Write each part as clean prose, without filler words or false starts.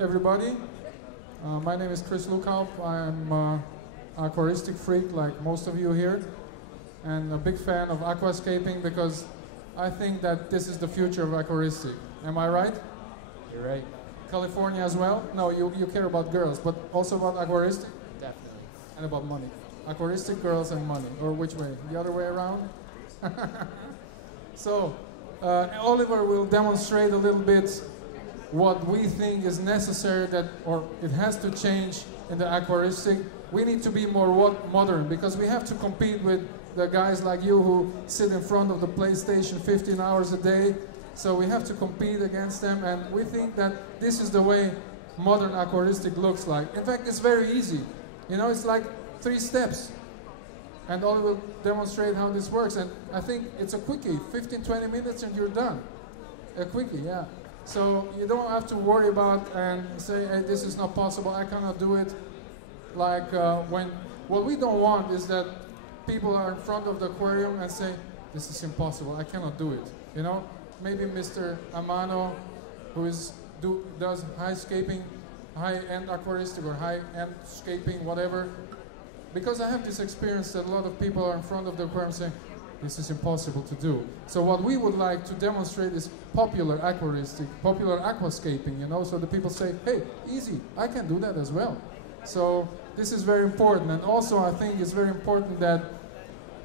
everybody. My name is Lukhaup. I'm an aquaristic freak like most of you here, and a big fan of aquascaping because I think that this is the future of aquaristic. Am I right? You're right. California as well? No, you care about girls, but also about aquaristic? Definitely. And about money. Aquaristic, girls, and money. Or which way? The other way around? So, Oliver will demonstrate a little bit what we think is necessary or it has to change in the aquaristic. We need to be more modern because we have to compete with the guys like you who sit in front of the PlayStation 15 hours a day. So we have to compete against them, and we think that this is the way modern aquaristic looks like. In fact, it's very easy. You know, it's like 3 steps. And Oliver will demonstrate how this works. And I think it's a quickie, 15-20 minutes and you're done. A quickie, yeah. So you don't have to worry about and say, hey, this is not possible, I cannot do it. Like what we don't want is that people are in front of the aquarium and say, this is impossible, I cannot do it. You know, maybe Mr. Amano, who does high-end aquaristic or high-end scaping, whatever. Because I have this experience that a lot of people are in front of the aquarium saying, this is impossible to do. So what we would like to demonstrate is popular aquaristic, popular aquascaping, you know, so the people say, hey, easy, I can do that as well. So this is very important. And also I think it's very important that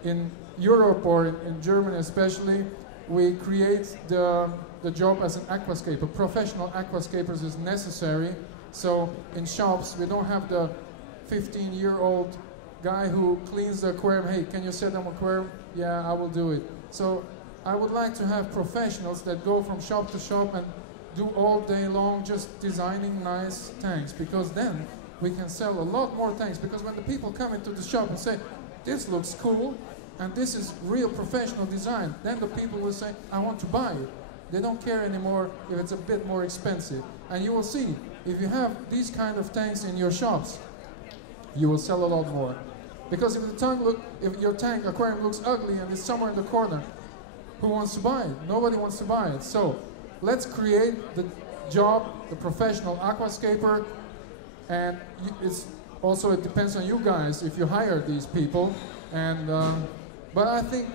in Europe or in Germany especially, we create the job as an aquascaper. Professional aquascapers is necessary. So in shops, we don't have the 15-year-old guy who cleans the aquarium. Hey, can you set an aquarium? Yeah, I will do it. So I would like to have professionals that go from shop to shop and do all day long just designing nice tanks, because then we can sell a lot more tanks. Because when the people come into the shop and say, this looks cool and this is real professional design, then the people will say, I want to buy it. They don't care anymore if it's a bit more expensive. And you will see, if you have these kind of tanks in your shops, you will sell a lot more. Because if your tank aquarium looks ugly and it's somewhere in the corner, who wants to buy it? Nobody wants to buy it. So let's create the job, the professional aquascaper, and it depends on you guys if you hire these people. And but I think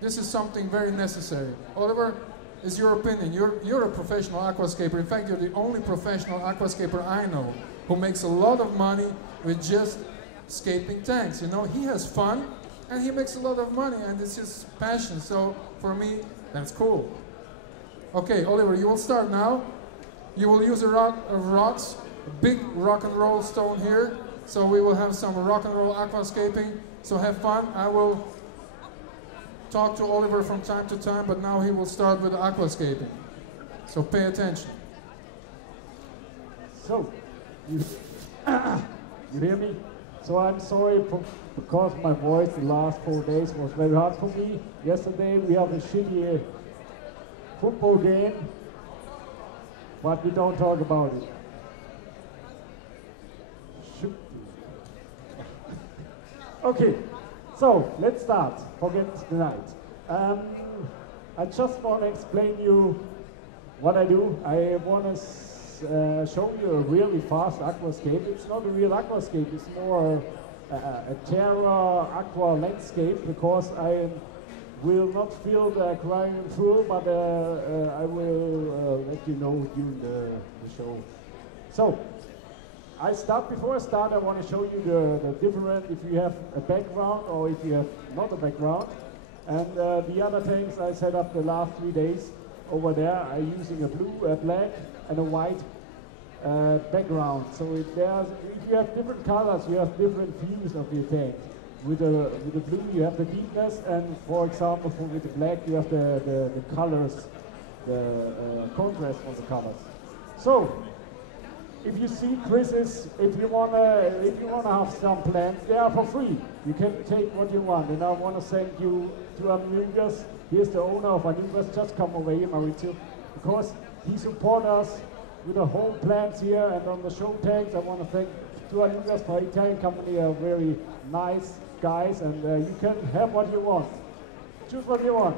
this is something very necessary. Oliver, is your opinion? You're a professional aquascaper. In fact, you're the only professional aquascaper I know who makes a lot of money with just scaping tanks. You know, he has fun and he makes a lot of money, and it's his passion. So for me, that's cool. Okay, Oliver, you will start now. You will use rocks, a big rock and roll stone here. So we will have some rock and roll aquascaping. So have fun. I will talk to Oliver from time to time, but now he will start with aquascaping. So pay attention. So, you hear me? So I'm sorry because my voice the last 4 days was very hard for me. Yesterday we have a shitty football game, but we don't talk about it. Okay, so let's start. Forget the night. I just want to explain you what I do. I want to show you a really fast aquascape. It's not a real aquascape, it's more a terra aqua landscape, because I will not fill the aquarium full, but I will let you know during the show. So, before I start, I want to show you the different, if you have a background or if you have not a background. And the other things I set up the last 3 days over there are using a blue, a black, and a white background. So if you have different colors, you have different views of your tank. With the blue, you have the deepness, and for example, with the black, you have the colors, the contrast of the colors. So, if you see quizzes, if you wanna have some plants, they are for free. You can take what you want. And I want to thank you to Anugas. Here's the owner of Anugas. Just come over here, Maurizio, because he supports us with the whole plants here and on the show tanks. I want to thank to Anugas, for Italian company, are very nice guys, and you can have what you want. Choose what you want.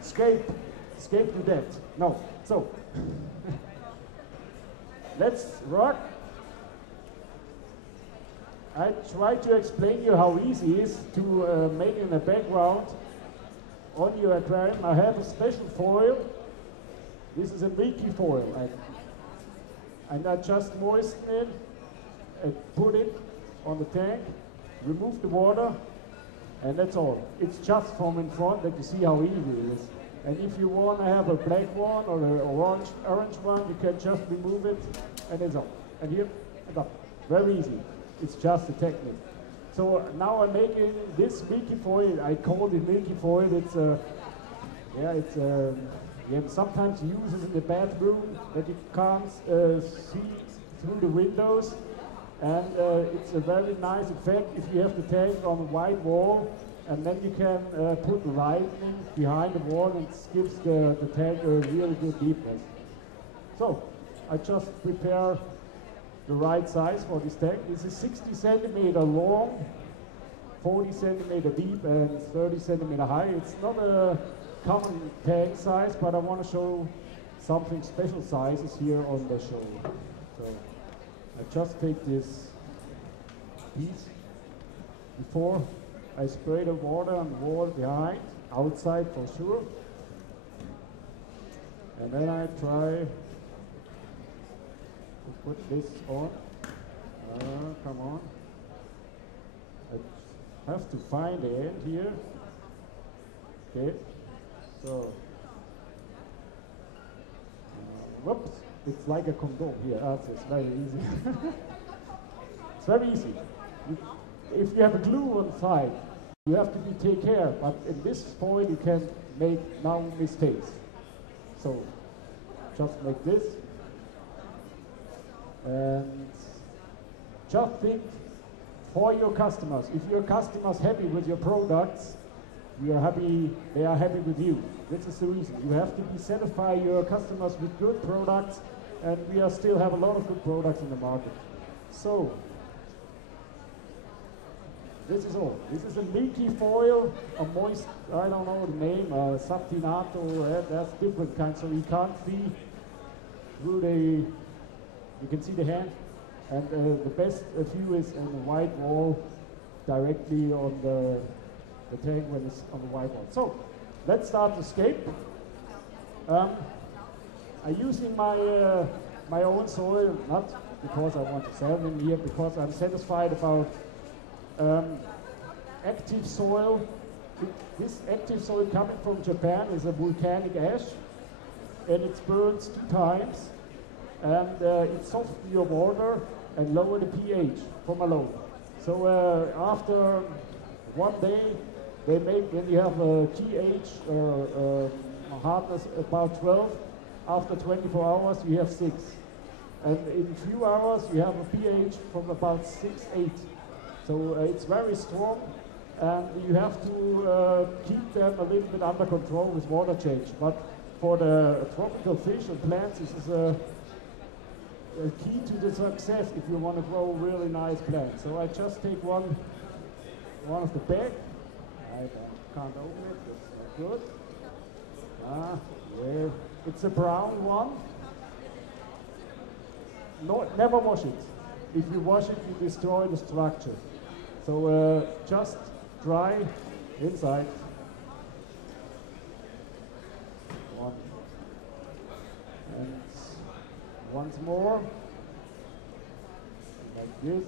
Escape to death. No. So. let's rock. I try to explain you how easy it is to make in the background on your aquarium. I have a special foil. This is a milky foil. And I just moisten it and put it on the tank, remove the water, and that's all. It's just from in front that you see how easy it is. And if you want to have a black one or an orange one, you can just remove it, and it's on. And here, and up. Very easy. It's just a technique. So now I'm making this milky foil. I call it milky foil. It's sometimes you use it in the bathroom that you can't see through the windows. And it's a very nice effect if you have the tank on a white wall, and then you can put lighting behind the wall, and it gives the tank a really good deepness. So I just prepare the right size for this tank. This is 60 centimeter long, 40 centimeter deep, and 30 centimeter high. It's not a common tank size, but I want to show something special sizes here on the show. So I just take this piece before I spray the water on the wall behind, outside for sure. And then I try to put this on. Come on. I have to find the end here. Okay. So, whoops. It's like a condom here. It's very easy. It's very easy. If you have a glue on the side, you have to take care. But in this foil, you can make no mistakes. So just make this. And just think for your customers. If your customers happy with your products, you are happy, they are happy with you. This is the reason. You have to be satisfy your customers with good products, and we still have a lot of good products in the market. So, this is all. This is a milky foil, a moist, I don't know the name, Satinato, there's different kinds, so you can't see through you can see the hand, and the best view is on the white wall, directly on the tank when it's on the white wall. So, let's start to scape. I'm using my own soil, not because I want to sell them here, because I'm satisfied about active soil. This active soil coming from Japan is a volcanic ash, and it burns 2 times, and it softens your water and lower the pH from alone. So after 1 day, they make, when you have a pH hardness about 12, after 24 hours you have 6. And in a few hours you have a pH from about 6, 8. So it's very strong, and you have to keep them a little bit under control with water change. But for the tropical fish and plants, this is a key to the success if you want to grow really nice plants. So I just take one of the bag. I can't open it, that's not good. Yeah. It's a brown one. No, never wash it. If you wash it, you destroy the structure. So just dry inside. One. And once more, like this.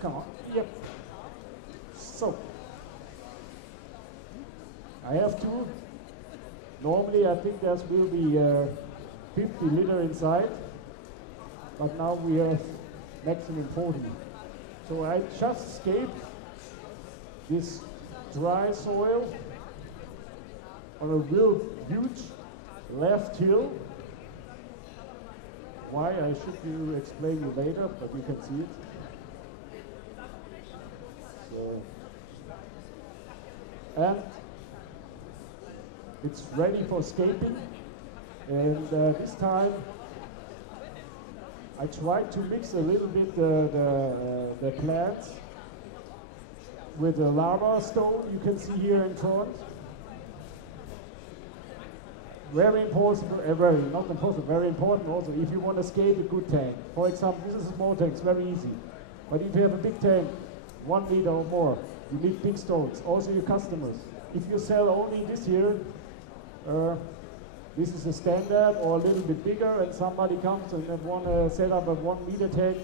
Come on, yep. So, I have two. Normally I think there will be 50 liter inside, but now we have maximum 40. So I just scaped this dry soil on a real huge left hill. Why, I should explain you later, but you can see it. So, and it's ready for scaping, and this time I tried to mix a little bit the plants with the lava stone you can see here in front. very important, not important, very important also, if you want to scale a good tank. For example, this is a small tank, it's very easy. But if you have a big tank, 1 liter or more, you need big stones, also your customers. If you sell only this here, this is a standard or a little bit bigger, and somebody comes and they want to set up a 1 liter tank,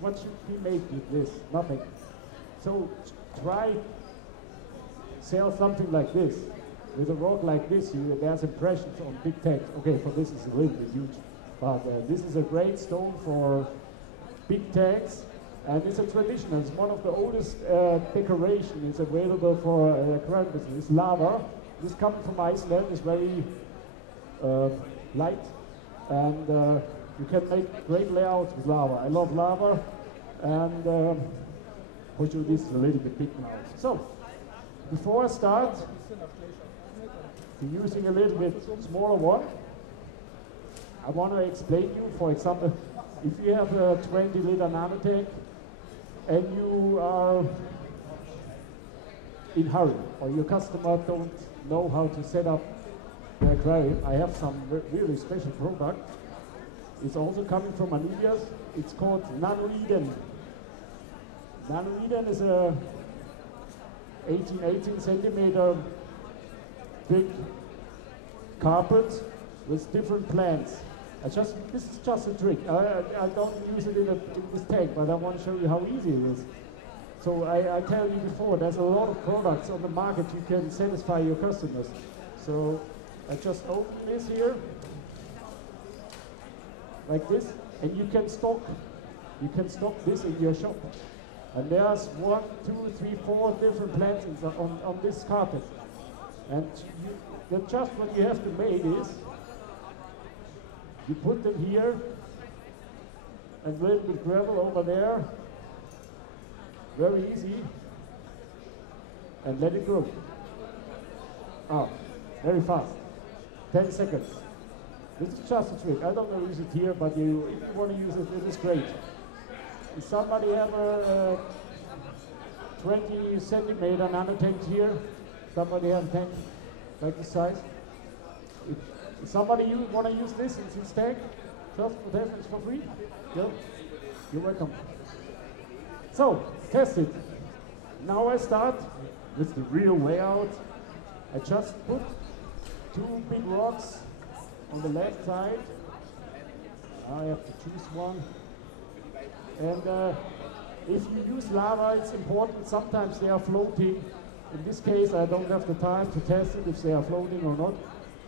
what should we make with this? Nothing. So try sell something like this. With a rock like this, there's impressions on big tanks. Okay, for this is a little bit huge, but this is a great stone for big tanks, and it's a traditional. It's one of the oldest decorations. It's available for aquarium business. It's lava. This coming from Iceland is very light, and you can make great layouts with lava. I love lava, and for sure this is a little bit big now. So before I start, using a little bit smaller one, I want to explain you, for example, if you have a 20 liter nano tank and you are in hurry or your customer don't know how to set up the aquarium, I have some really special product. It's also coming from Anubias. It's called Nano Eden. Nano Eden is a 18 centimeter big carpet with different plants. This is just a trick. I don't use it in this tank, but I want to show you how easy it is. So I tell you before, there's a lot of products on the market you can satisfy your customers. So I just open this here, like this, and you can stock this in your shop. And there's 1, 2, 3, 4 different plants on this carpet. And just what you have to make is, you put them here, and a little bit gravel over there, very easy, and let it grow. Oh, very fast, 10 seconds. This is just a trick. I don't know use it here, but if you want to use it, it is great. If somebody have a 20 centimeter nano tank here, somebody have a tank like this size. If somebody want to use this in his tank, just for them, it's for free. Yeah. You're welcome. So, test it. Now I start with the real layout. I just put 2 big rocks on the left side. I have to choose one. And if you use lava, it's important. Sometimes they are floating. In this case, I don't have the time to test it if they are floating or not.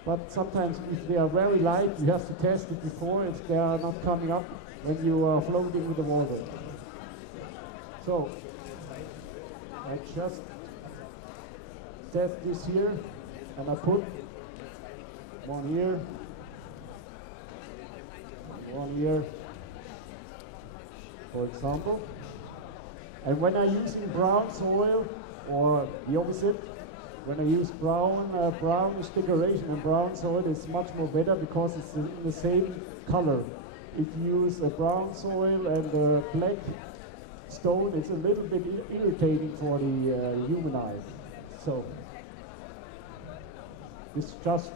But sometimes if they are very light, you have to test it before if they are not coming up when you are floating with the water. So I just test this here, and I put one here, for example. And when I'm using brown soil, or the opposite, when I use brownish decoration and brown soil, it's much more better because it's in the same color. If you use a brown soil and a black stone, it's a little bit irritating for the human eye. So, it's just